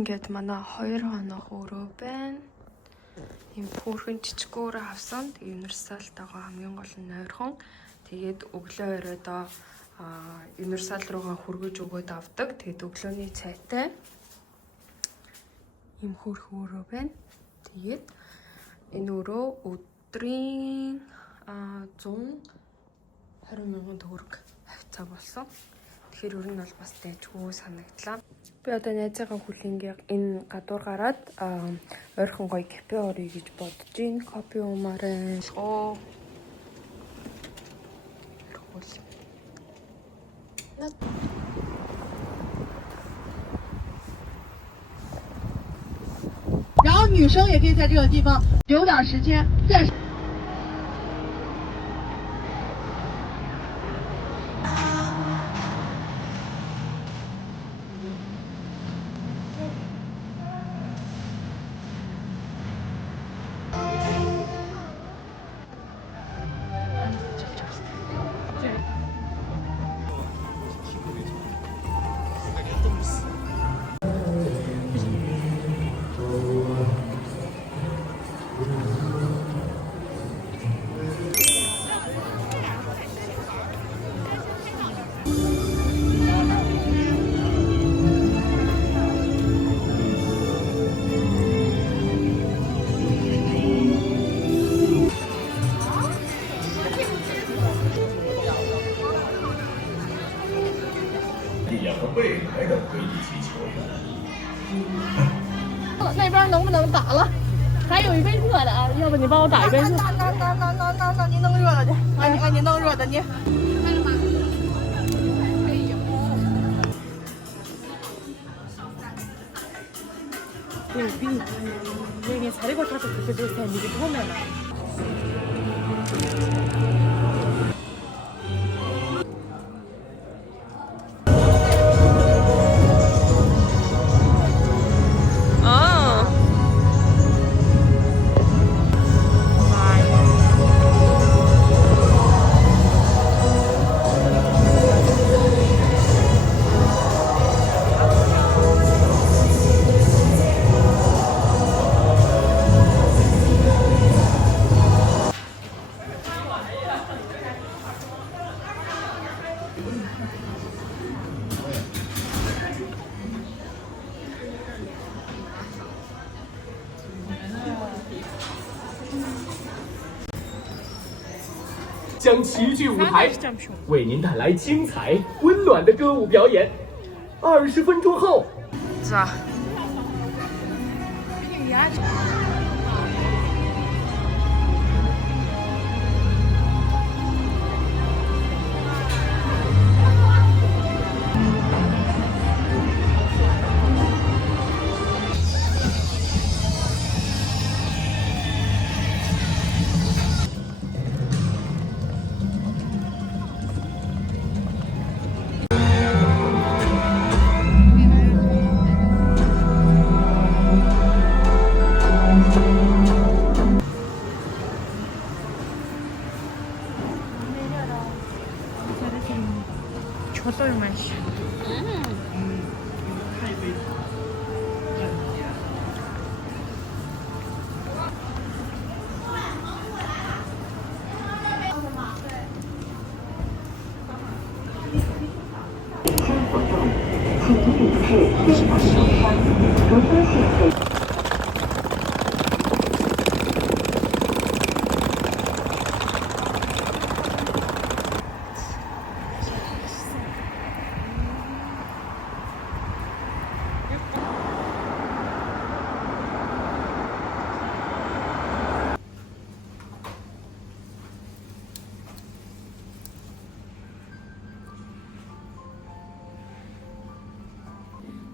ингээд манай 2 хоног өрөө байна. Ийм пүүрхэн жижиггөөрөө авсан. Универсалтайгаа хамгийн гол нь ойрхон. Тэгээд өглөө оройдоо универсал руугаа хүргэж өгөөд авдаг. Тэгээд өглөөний цайтай ийм хөөрхөн өрөө байна. Тэгээд энэ өрөө өдрийн 120,000 төгрөг хавцаа болсон. Тэгэхээр ер нь бол бас дайггүй санагдлаа. Би одоо найзаагаа хүлэнгээ энэ гадуур гараад ойрхон гоё кафе орё гэж бодож байна. Кофе уумаарай. Оо. Эргүүл. 然后女生也可以在这个地方留点时间，再。 那边能不能打了？还有一杯热的啊，要不你帮我打一杯热？那您弄热的去，你弄热的你。 여기 자리가 타서 그렇게 좋다. 이게 처음에将齐聚舞台，为您带来精彩温暖的歌舞表演。20分钟后， 자. 저도 맛있어.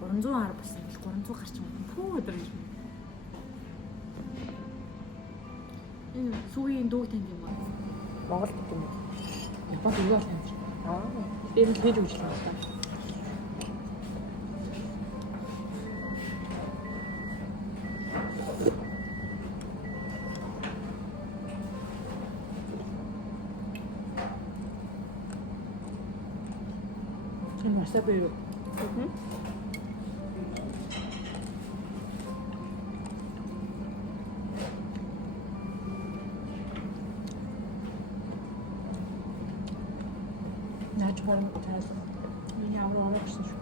고른조항 알아봤어요. 고른조 같이 먹는 포우들. 소위 누구 텐데 뭐. 먹을 때 좀. 오빠 누가 텐데. 아. 얘는 돼지고 싶어. 맛있어 보여. Наач баруун таасан. Миний аврал орсон шүү.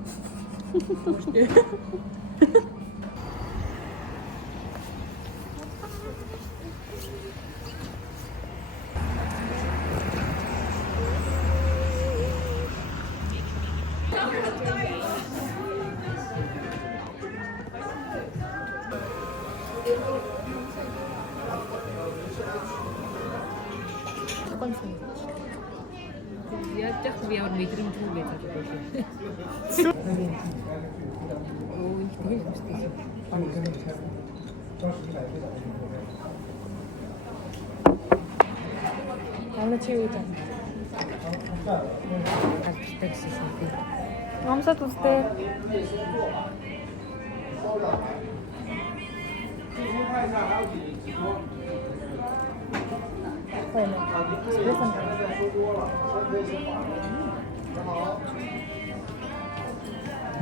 Яадаг би өөр мэдрэмжгүй байдаг. Оо энэ тэгэл хүсдэг. Амна чи юу гэж? Албатай гэсэн шүү. Номсод үзтээ.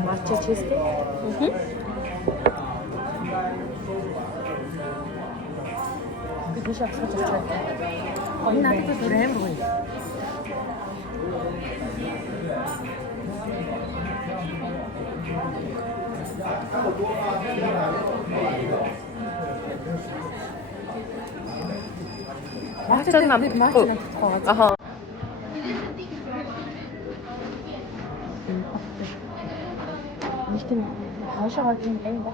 Матча чизкейк. Би тийш авах гэж байна. Энэ надад бүр амар гоё. Матчад намтахгүй. Аха. Нэг тийм хаашаа гал юм байна.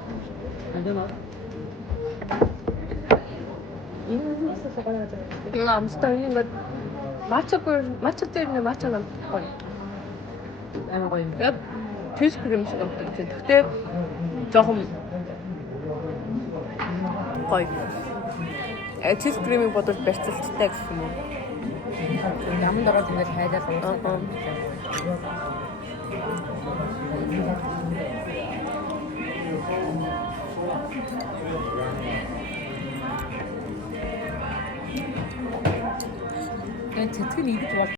Энэ нэсээ гоё байдаг. Энэ амстай ингээд матчад дээр нэг матчад намтахгүй. Амар гоё юм. Яг тэс крем шиг амтдаг тийм. Гэхдээ жоохон гоё. Тэс кремийг бодвол барьцалцтай гэх юм уу? Дамд ороод ингээд хайдаад уусаа. Энэ цэцэг нь идэж бол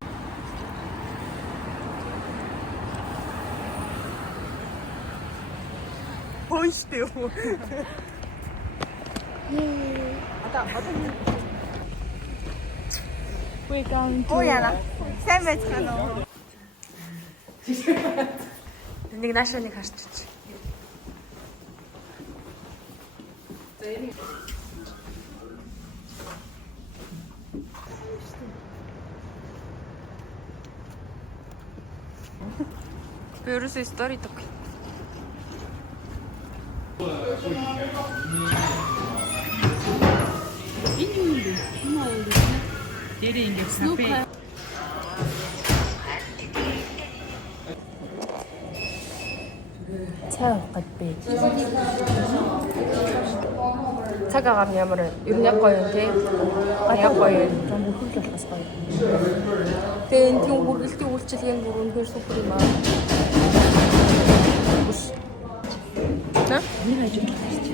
Хөөштэй юу? Оо яна. Сайн байцгаана уу? Нэг наашаа нэг харчиж. Би ерөөсөө стори дэг. дээрээ ингээд сапэ. Цай авах гээд би. Цаг агаар нь ямар вэ? Ер нь яг гоё юм тий. Яг гоё. Зам бүхэл болохоос гоё. Тэгээ энэ тийм хүргэлтийн үйлчлэгийн бүр үнэхээр супер юм аа. На? Нэг ажиг хийж.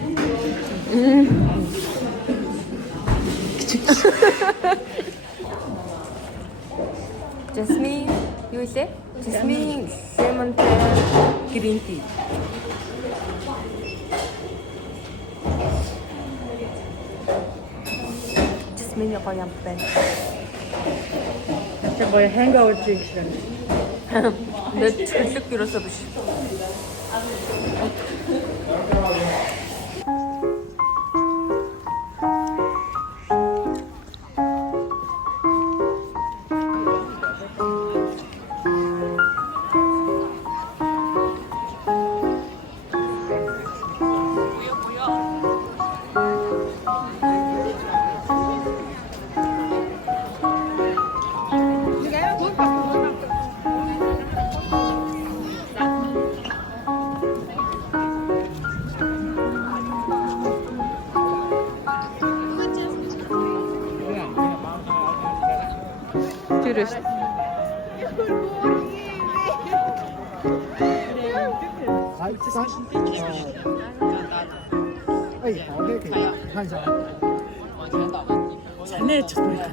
Жасмин юу илээ? Жасмин lemon tea green tea. Жасмин гоё юм байна. Тэ гоё hangover drink шиг. Нэг цэцлэг юусоо биш. Тэрс. 잔에 쳤으니까.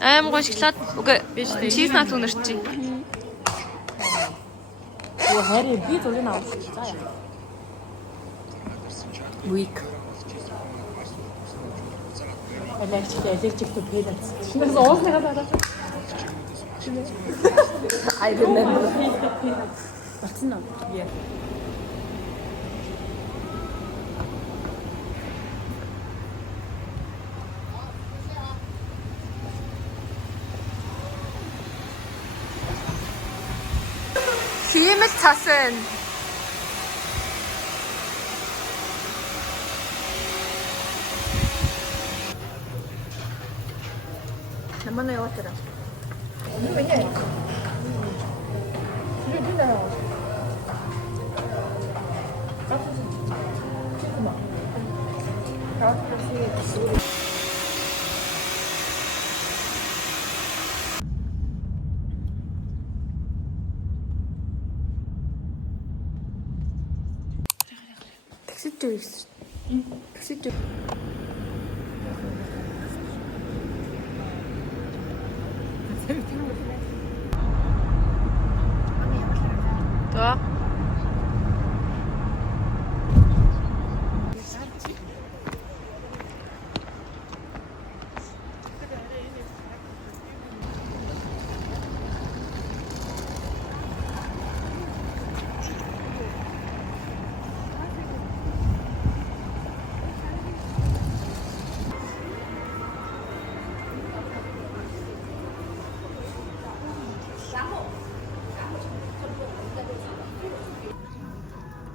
Аймаг шоколад. Үгүй. Чиз нат үнэрч. 이거 해리 비 저기 나왔어. 짜야. Week. Electric to pay that. 그래서 어디서 내가 받아? I remember. 맞지 나? 예. Хиймэл цасан. Намана яваатара. Такситэй ирсэн. Такситэй. Да.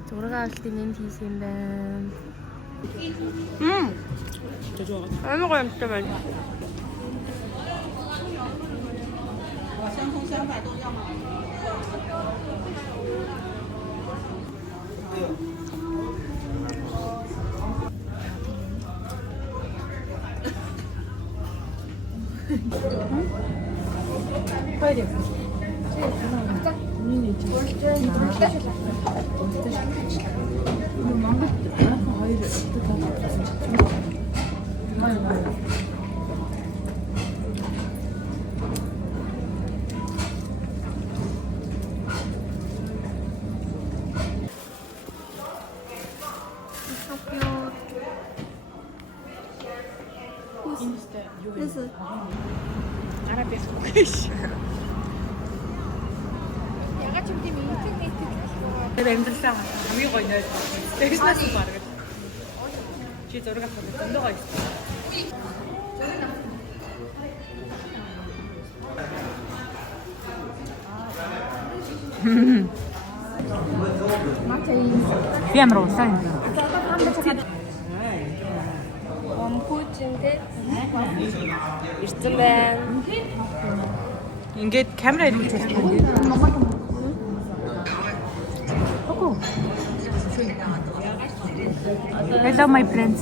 Зураг авалтын энд хийсэн юм байна. Амар гоё юмтай байна. 내가 힘들다. 위가 있네. 대신해서 말해. 뒤에 저리 가서 건너가 있어. 비암으로 쌓인다. 원포즈인데 ирсэн байна. ингээд камера ирэх гэж байна. Hello my friends.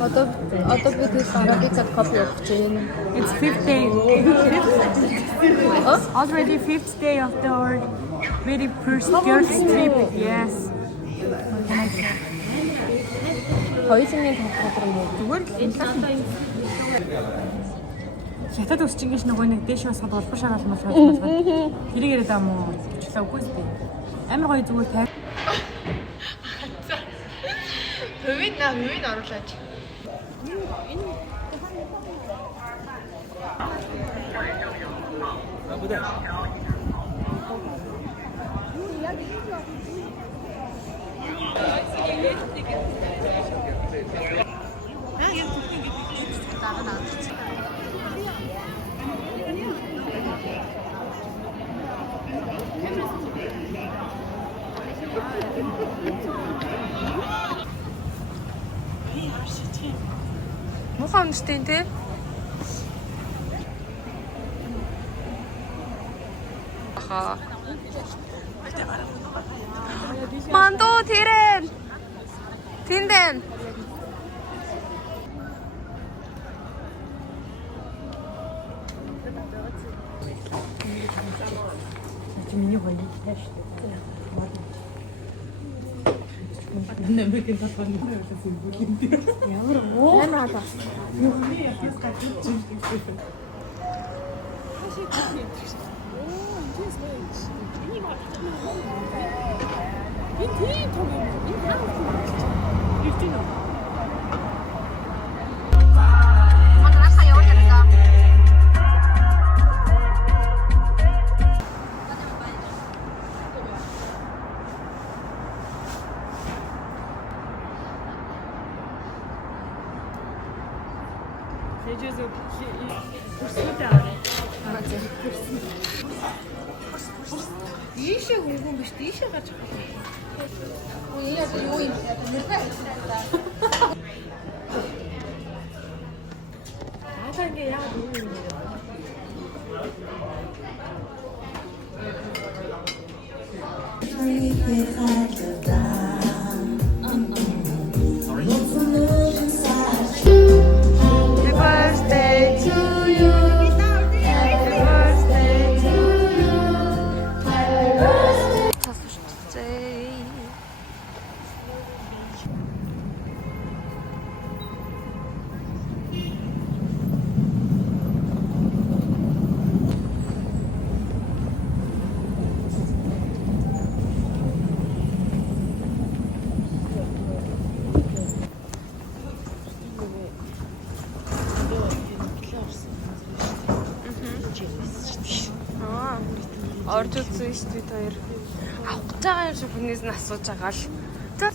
Одоо бид гарагийн цаг кофе уух гэж байна. It's 5th day. Already 5th day of our very first girls trip. Yes. Хоёулын тоглоом уу? Зүгээр л хятад өсч ингэж нөгөө нэг дээш бас болбор шагаал мал болж байна. Тэрийг яриад аа мó өчлөө үгүй зү. Амар гоё зүгээр тай. Хөвид оруулаач. Муухай үнэтэй те. Аха. Мандо тэрэн. Тэндэн. миний хоёр тааш. Америкийн толгойн нэрээс үлдээ. Ямар уу? Ямар аа. Ээжээс хүрсэлтэй аваа. Ийшээ хөнгөн биш тийшээ гарч байгаа. Өө яа юу юм нэртэй. Аалаа ингээ яагаад юу юм бэ? Орж үзсэн шүү дээ хоёр. Авах гэж байгаа юм шиг хүнээс нь асууж байгаа л. За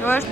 Yours?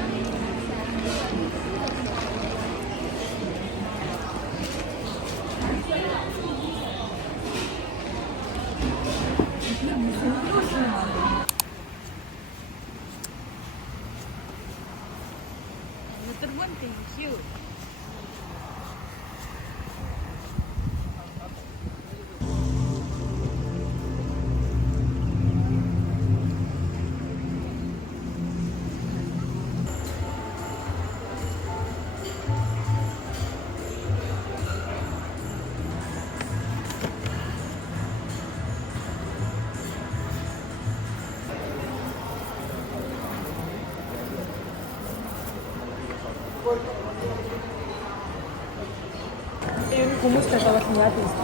Энэ хүмүүстэй тоглох нь яа гэвэл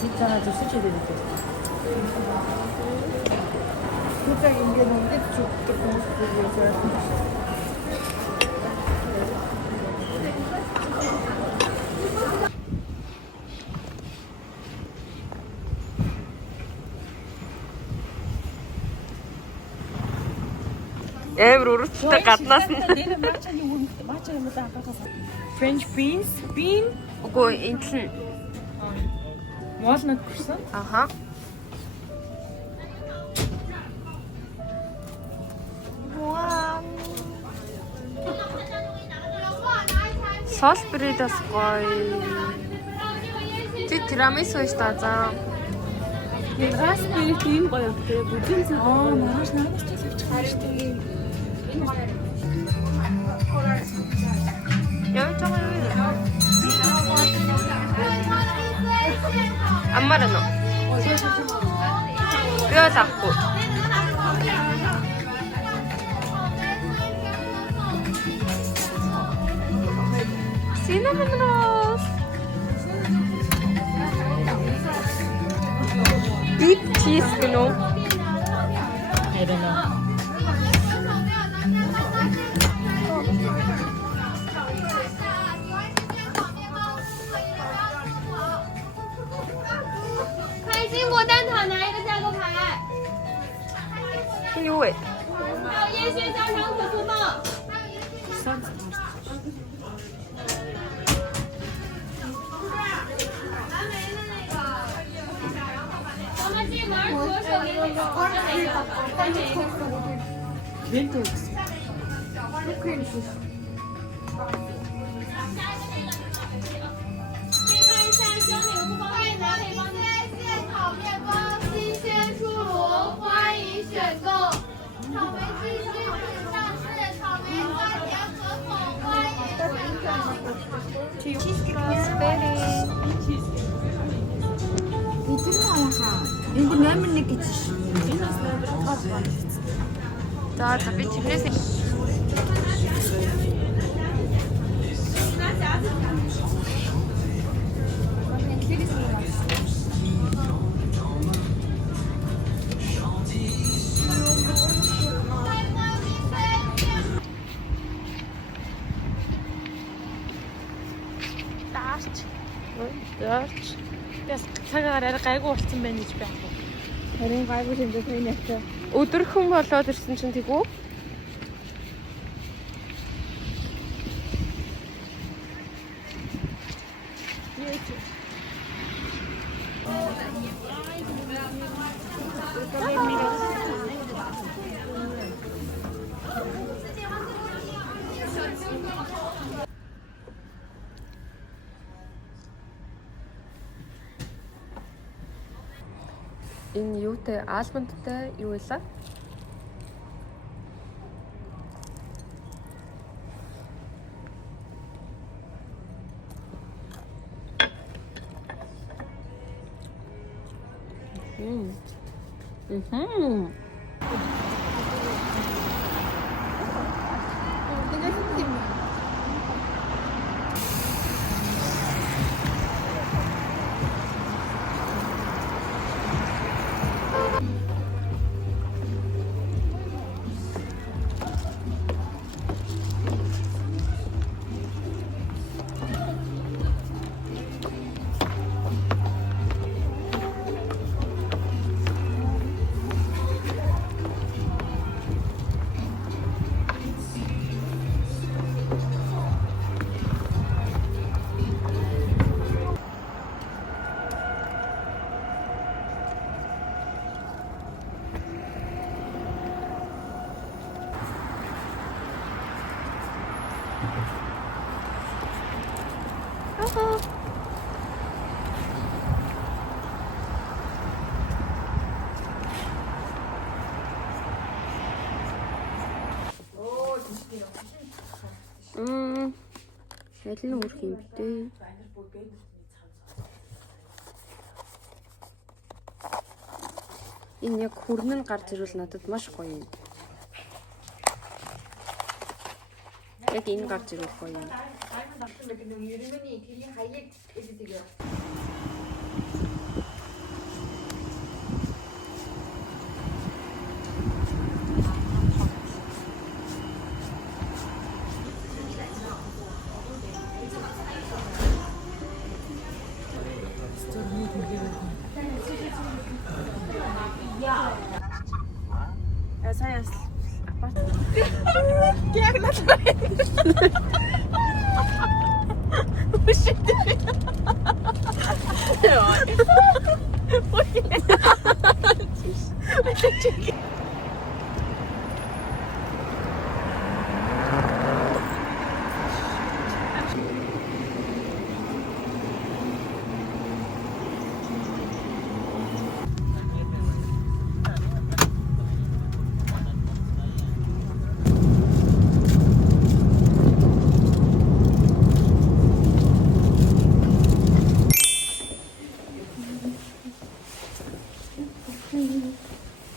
бид цаана зүсэж идэв үү? Хүүцэг ингээд ингээд чүгтэг хүмүүс үзээд Эвэр өрөвдөлтэй гаднаас нь. Нэр мачаны юм мачаа юм даа хатаас. French beans, bean. Үгүй энэ л нь. Walnut гэсэн. Аха. Вау. Сол брэдас гоё. Тэг тирамису шүү дээ заа. Raspberry тийм гоё юм. Бүдэн зүг. Маргааш надаас ч авчих шүү дээ. Явж байгаа юу? Аммаар нь. Би л авахгүй. Cinnamon rolls. Big cheese gano. I don't know. Yêu vậy. Vintage. Энд номер 1 гэж шүү. За би чимнээс Даарч. Бас цагаагаар арай гайгүй болцсон байна гэж байна. Харин гайгүй хэмжээ сайн яцаа. өдөрхөн болоод ирсэн чинь тэгүү. Энэ юутай альбомтай юу вэ? Аль нь өрх юм бэ? Энэ яг хүрнэн гарч ирвэл надад маш гоё юм. Яг энэ гарч ирвэл гоё юм. Сайн апарт. Яг надад. Үгүй.